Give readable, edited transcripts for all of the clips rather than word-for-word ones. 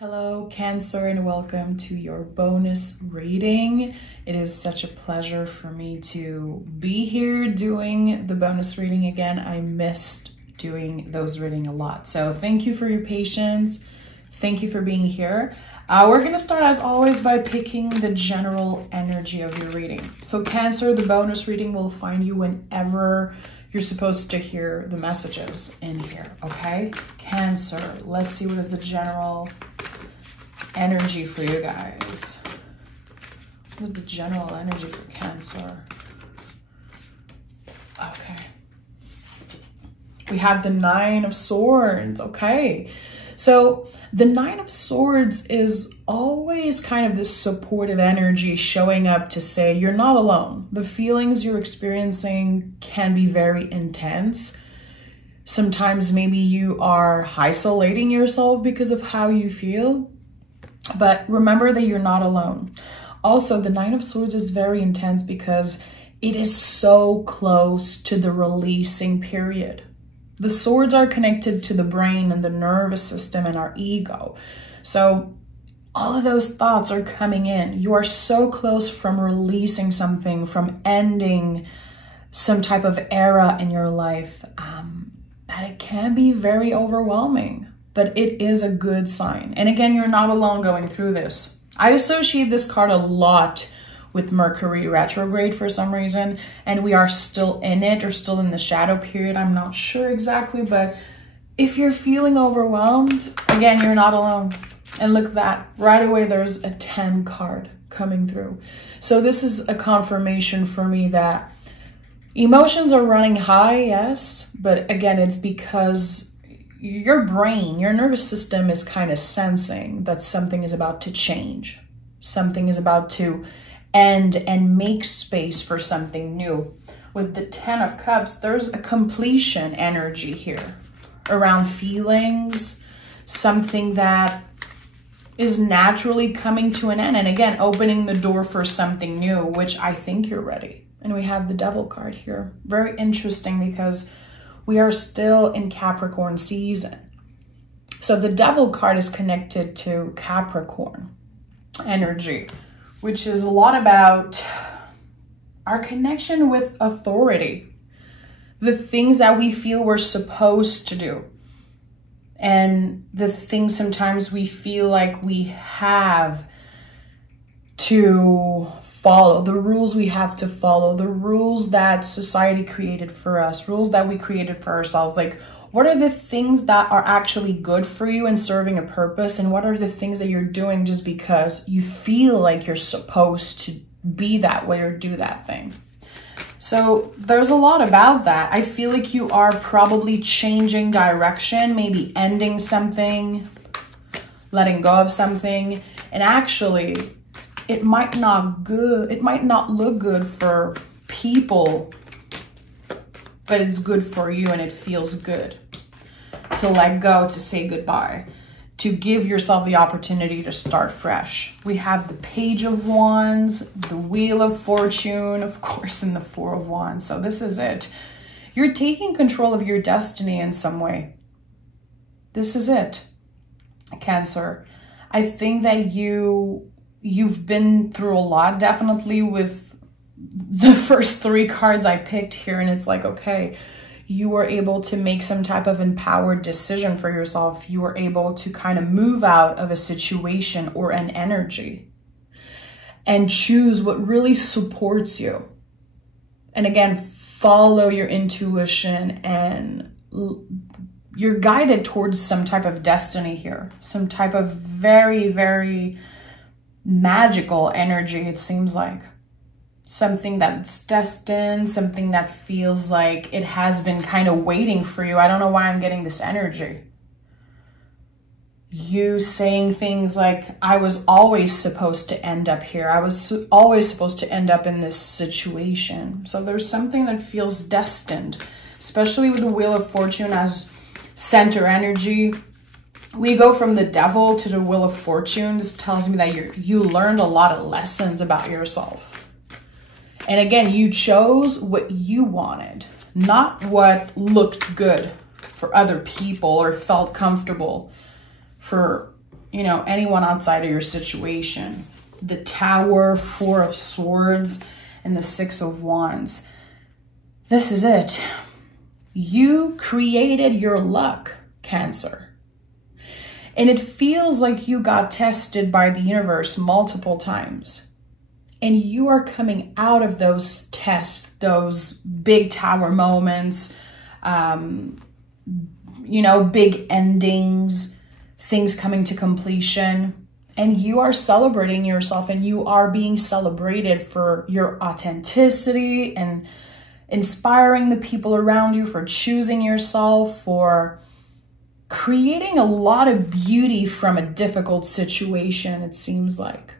Hello, Cancer, and welcome to your bonus reading. It is such a pleasure for me to be here doing the bonus reading again. I missed doing those reading a lot. So thank you for your patience. Thank you for being here. We're going to start as always by picking the general energy of your reading. So Cancer, the bonus reading will find you whenever you're supposed to hear the messages in here, okay? Cancer, let's see what is the general energy for you guys. What is the general energy for Cancer? Okay. We have the Nine of Swords, okay? So the Nine of Swords is always kind of this supportive energy showing up to say you're not alone. The feelings you're experiencing can be very intense. Sometimes maybe you are isolating yourself because of how you feel, but remember that you're not alone. Also, the Nine of Swords is very intense because it is so close to the releasing period. The swords are connected to the brain and the nervous system and our ego. So all of those thoughts are coming in. You are so close from releasing something, from ending some type of era in your life, that it can be very overwhelming, but it is a good sign. And again, you're not alone going through this. I associate this card a lot with Mercury retrograde for some reason, and we are still in it or still in the shadow period. I'm not sure exactly, but if you're feeling overwhelmed, again, you're not alone. And look at that, right away there's a 10 card coming through. So this is a confirmation for me that emotions are running high, yes, but again, it's because your brain, your nervous system is kind of sensing that something is about to change. Something is about to end and make space for something new. With the 10 of Cups, there's a completion energy here around feelings, something that is naturally coming to an end. And again, opening the door for something new, which I think you're ready. And we have the Devil card here. Very interesting because we are still in Capricorn season. So the Devil card is connected to Capricorn energy, which is a lot about our connection with authority, the things that we feel we're supposed to do, and the things sometimes we feel like we have to follow, the rules we have to follow, the rules that society created for us, rules that we created for ourselves. Like, what are the things that are actually good for you and serving a purpose? And what are the things that you're doing just because you feel like you're supposed to be that way or do that thing? So there's a lot about that. I feel like you are probably changing direction, maybe ending something, letting go of something. And actually, it might not look good for people, but it's good for you and it feels good to let go, to say goodbye, to give yourself the opportunity to start fresh. We have the Page of Wands, the Wheel of Fortune, of course, and the Four of Wands. So this is it. You're taking control of your destiny in some way. This is it, Cancer. I think that you've been through a lot, definitely with the first three cards I picked here, and it's like, okay, you were able to make some type of empowered decision for yourself. You were able to kind of move out of a situation or an energy and choose what really supports you. And again, follow your intuition, and you're guided towards some type of destiny here, some type of very, very magical energy, it seems like. Something that's destined, something that feels like it has been kind of waiting for you. I don't know why I'm getting this energy. You saying things like, I was always supposed to end up here. I was always supposed to end up in this situation. So there's something that feels destined, especially with the Wheel of Fortune as center energy. We go from the Devil to the Wheel of Fortune. This tells me that you learned a lot of lessons about yourself. And again, you chose what you wanted, not what looked good for other people or felt comfortable for you know, anyone outside of your situation. The Tower, Four of Swords, and the Six of Wands. This is it. You created your luck, Cancer. And it feels like you got tested by the universe multiple times. And you are coming out of those tests, those big tower moments, you know, big endings, things coming to completion. And you are celebrating yourself, and you are being celebrated for your authenticity and inspiring the people around you, for choosing yourself, for creating a lot of beauty from a difficult situation, it seems like.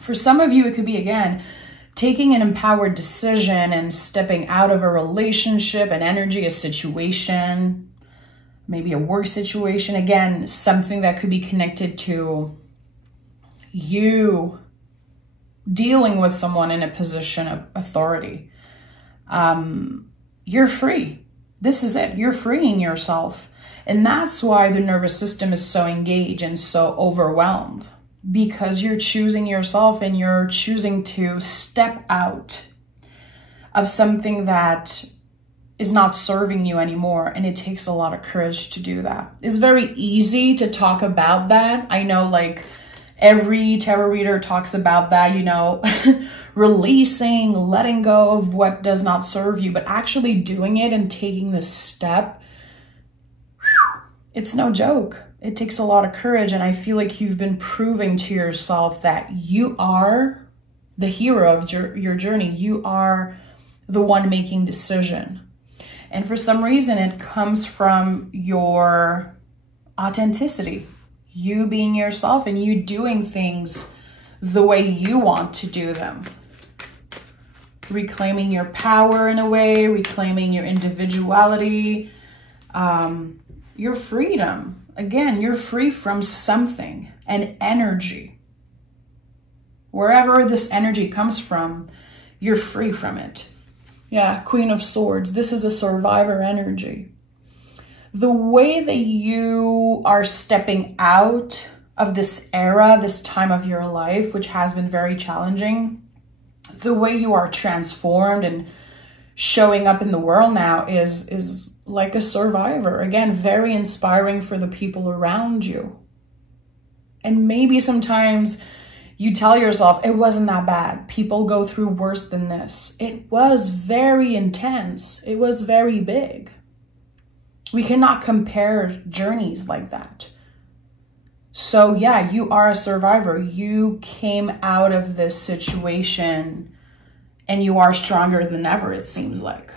For some of you, it could be, again, taking an empowered decision and stepping out of a relationship, an energy, a situation, maybe a work situation. Again, something that could be connected to you dealing with someone in a position of authority. You're free. This is it. You're freeing yourself. And that's why the nervous system is so engaged and so overwhelmed, because you're choosing yourself and you're choosing to step out of something that is not serving you anymore. And it takes a lot of courage to do that. It's very easy to talk about that. I know, like, every tarot reader talks about that, you know, releasing, letting go of what does not serve you, but actually doing it and taking this step, it's no joke. It takes a lot of courage. And I feel like you've been proving to yourself that you are the hero of your journey. You are the one making decision. And for some reason, it comes from your authenticity. You being yourself and you doing things the way you want to do them. Reclaiming your power in a way, reclaiming your individuality, your freedom. Again, you're free from something, an energy. Wherever this energy comes from, you're free from it. Yeah, Queen of Swords. This is a survivor energy. The way that you are stepping out of this era, this time of your life, which has been very challenging, the way you are transformed and showing up in the world now is like a survivor. Again, very inspiring for the people around you. And maybe sometimes you tell yourself, it wasn't that bad. People go through worse than this. It was very intense. It was very big. We cannot compare journeys like that. So yeah, you are a survivor. You came out of this situation and you are stronger than ever, it seems like.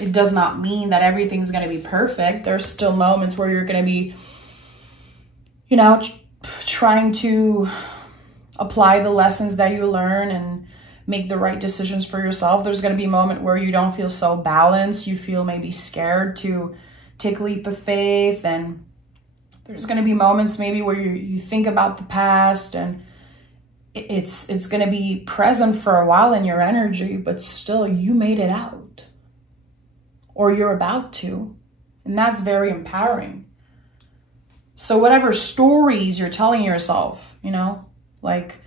It does not mean that everything's going to be perfect. There's still moments where you're going to be, you know, trying to apply the lessons that you learn and make the right decisions for yourself. There's going to be a moment where you don't feel so balanced. You feel maybe scared to take a leap of faith. And there's going to be moments maybe where you think about the past, and it's going to be present for a while in your energy, but still you made it out, or you're about to. And that's very empowering. So whatever stories you're telling yourself, you know, like,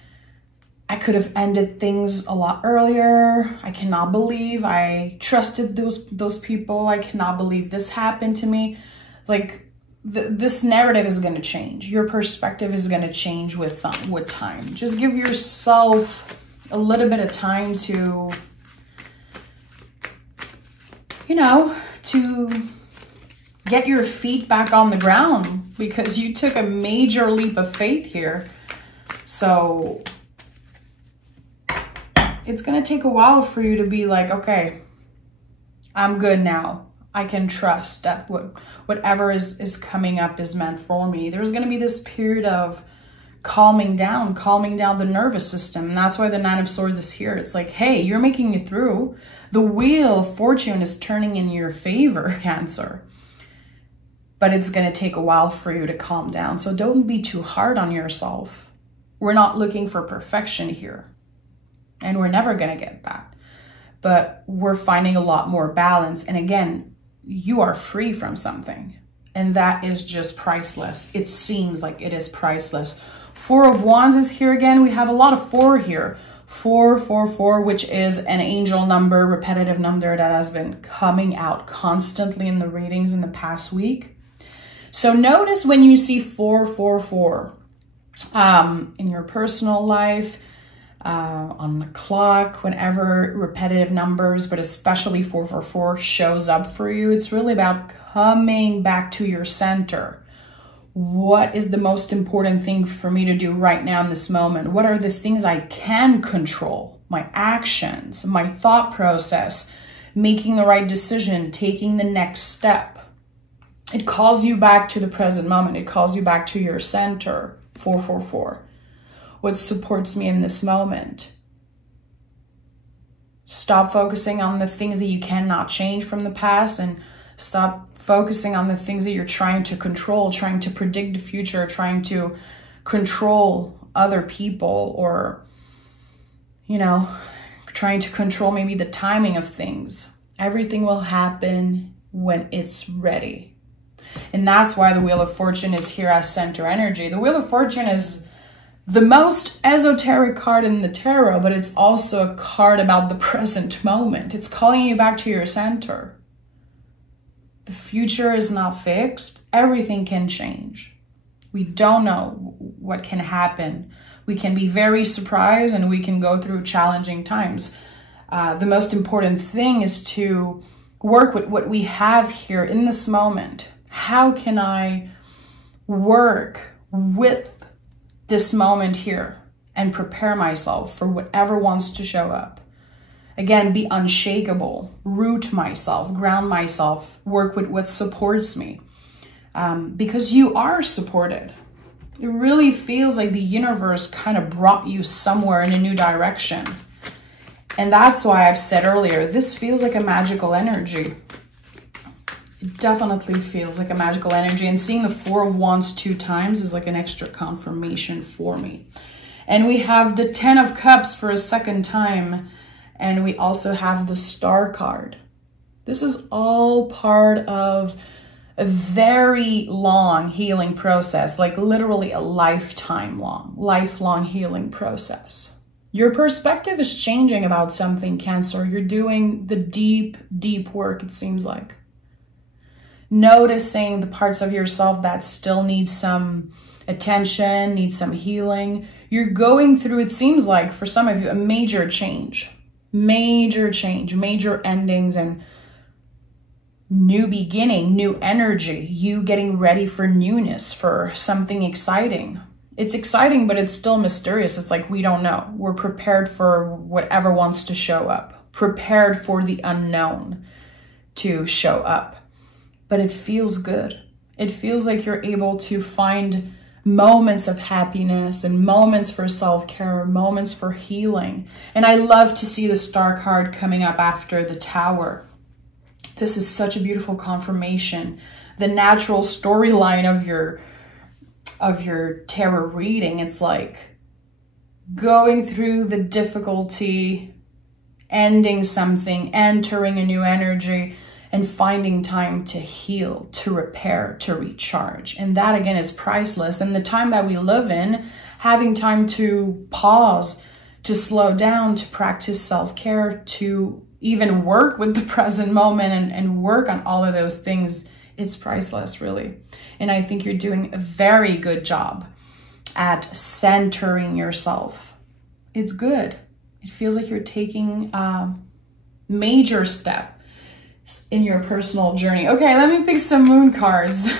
I could have ended things a lot earlier. I cannot believe I trusted those people. I cannot believe this happened to me. Like, this narrative is going to change. Your perspective is going to change with time. Just give yourself a little bit of time to, you know, to get your feet back on the ground, because you took a major leap of faith here. So it's going to take a while for you to be like, okay, I'm good now. I can trust that whatever is coming up is meant for me. There's going to be this period of calming down the nervous system. And that's why the Nine of Swords is here. It's like, hey, you're making it through. The wheel of fortune is turning in your favor, Cancer. But it's going to take a while for you to calm down. So don't be too hard on yourself. We're not looking for perfection here. And we're never going to get that. But we're finding a lot more balance. And again, you are free from something. And that is just priceless. It seems like it is priceless. Four of Wands is here again. We have a lot of 4 here. 444, which is an angel number, repetitive number that has been coming out constantly in the readings in the past week. So notice when you see 444 in your personal life, on the clock, whenever repetitive numbers, but especially 444 shows up for you, it's really about coming back to your center. What is the most important thing for me to do right now in this moment? What are the things I can control? My actions, my thought process, making the right decision, taking the next step. It calls you back to the present moment. It calls you back to your center, 444. What supports me in this moment? Stop focusing on the things that you cannot change from the past and stop focusing on the things that you're trying to control, trying to predict the future, trying to control other people, or, you know, trying to control maybe the timing of things. Everything will happen when it's ready. And that's why the Wheel of Fortune is here as center energy. The Wheel of Fortune is the most esoteric card in the tarot, but it's also a card about the present moment. It's calling you back to your center. The future is not fixed. Everything can change. We don't know what can happen. We can be very surprised and we can go through challenging times. The most important thing is to work with what we have here in this moment. How can I work with this moment here and prepare myself for whatever wants to show up? Again, be unshakable, root myself, ground myself, work with what supports me. Because you are supported. It really feels like the universe kind of brought you somewhere in a new direction. And that's why I've said earlier, this feels like a magical energy. It definitely feels like a magical energy. And seeing the 4 of Wands 2 times is like an extra confirmation for me. And we have the 10 of Cups for a second time. And we also have the Star card. This is all part of a very long healing process, like literally a lifelong healing process. Your perspective is changing about something, Cancer. You're doing the deep, deep work, it seems like. Noticing the parts of yourself that still need some attention, need some healing. You're going through, it seems like, for some of you, a major change. Major change, major endings, and new beginning, new energy, you getting ready for newness, for something exciting. It's exciting, but it's still mysterious. It's like we don't know. We're prepared for whatever wants to show up, prepared for the unknown to show up. But it feels good. It feels like you're able to find moments of happiness and moments for self-care, moments for healing. And I love to see the Star card coming up after the Tower. This is such a beautiful confirmation. The natural storyline of your tarot reading, it's like going through the difficulty, ending something, entering a new energy, and finding time to heal, to repair, to recharge. And that, again, is priceless. And the time that we live in, having time to pause, to slow down, to practice self-care, to even work with the present moment and work on all of those things, it's priceless, really. And I think you're doing a very good job at centering yourself. It's good. It feels like you're taking a major step in your personal journey. Okay, let me pick some moon cards.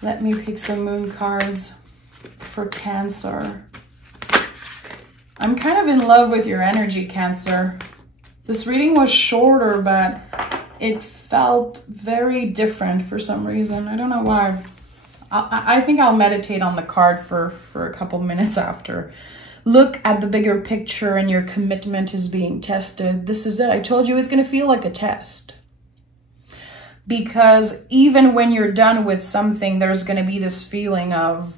Let me pick some moon cards for Cancer. I'm kind of in love with your energy, Cancer. This reading was shorter, but it felt very different for some reason. I don't know why. I think I'll meditate on the card for a couple minutes after. Look at the bigger picture and your commitment is being tested. This is it. I told you it's going to feel like a test. Because even when you're done with something, there's going to be this feeling of,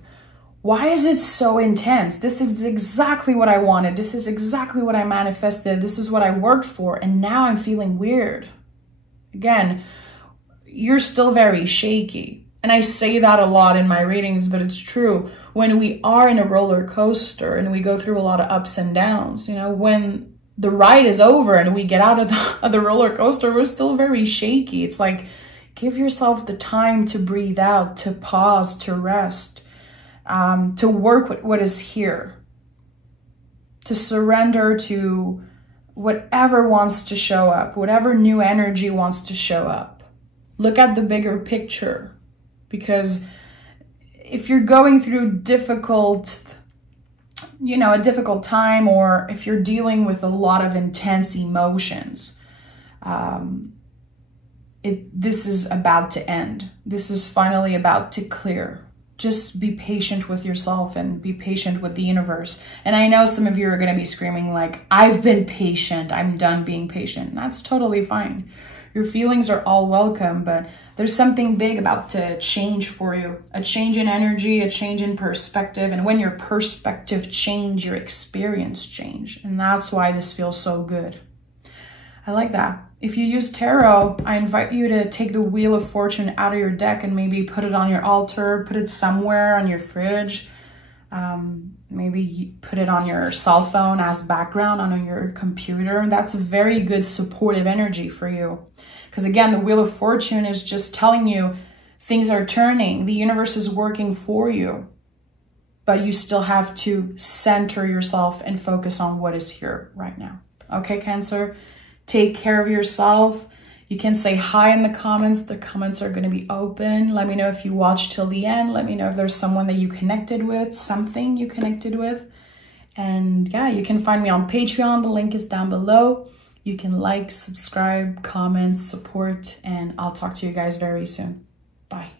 why is it so intense? This is exactly what I wanted. This is exactly what I manifested. This is what I worked for. And now I'm feeling weird. Again, you're still very shaky. And I say that a lot in my readings, but it's true. When we are in a roller coaster and we go through a lot of ups and downs, you know, when the ride is over and we get out of the roller coaster, we're still very shaky. It's like, give yourself the time to breathe out, to pause, to rest, to work with what is here, to surrender to whatever wants to show up, whatever new energy wants to show up. Look at the bigger picture, because if you're going through a difficult time, or if you're dealing with a lot of intense emotions, this is about to end. This is finally about to clear. Just be patient with yourself and be patient with the universe. And I know some of you are going to be screaming like, I've been patient, I'm done being patient. That's totally fine. Your feelings are all welcome, but there's something big about to change for you. A change in energy, a change in perspective. And when your perspective change, your experience change. And that's why this feels so good. I like that. If you use tarot, I invite you to take the Wheel of Fortune out of your deck and maybe put it on your altar, put it somewhere on your fridge. Maybe put it on your cell phone as background on your computer. And that's a very good supportive energy for you. Because again, the Wheel of Fortune is just telling you things are turning. The universe is working for you. But you still have to center yourself and focus on what is here right now. Okay, Cancer? Take care of yourself. You can say hi in the comments. The comments are going to be open. Let me know if you watched till the end. Let me know if there's someone that you connected with, something you connected with. And yeah, you can find me on Patreon. The link is down below. You can like, subscribe, comment, support, and I'll talk to you guys very soon. Bye.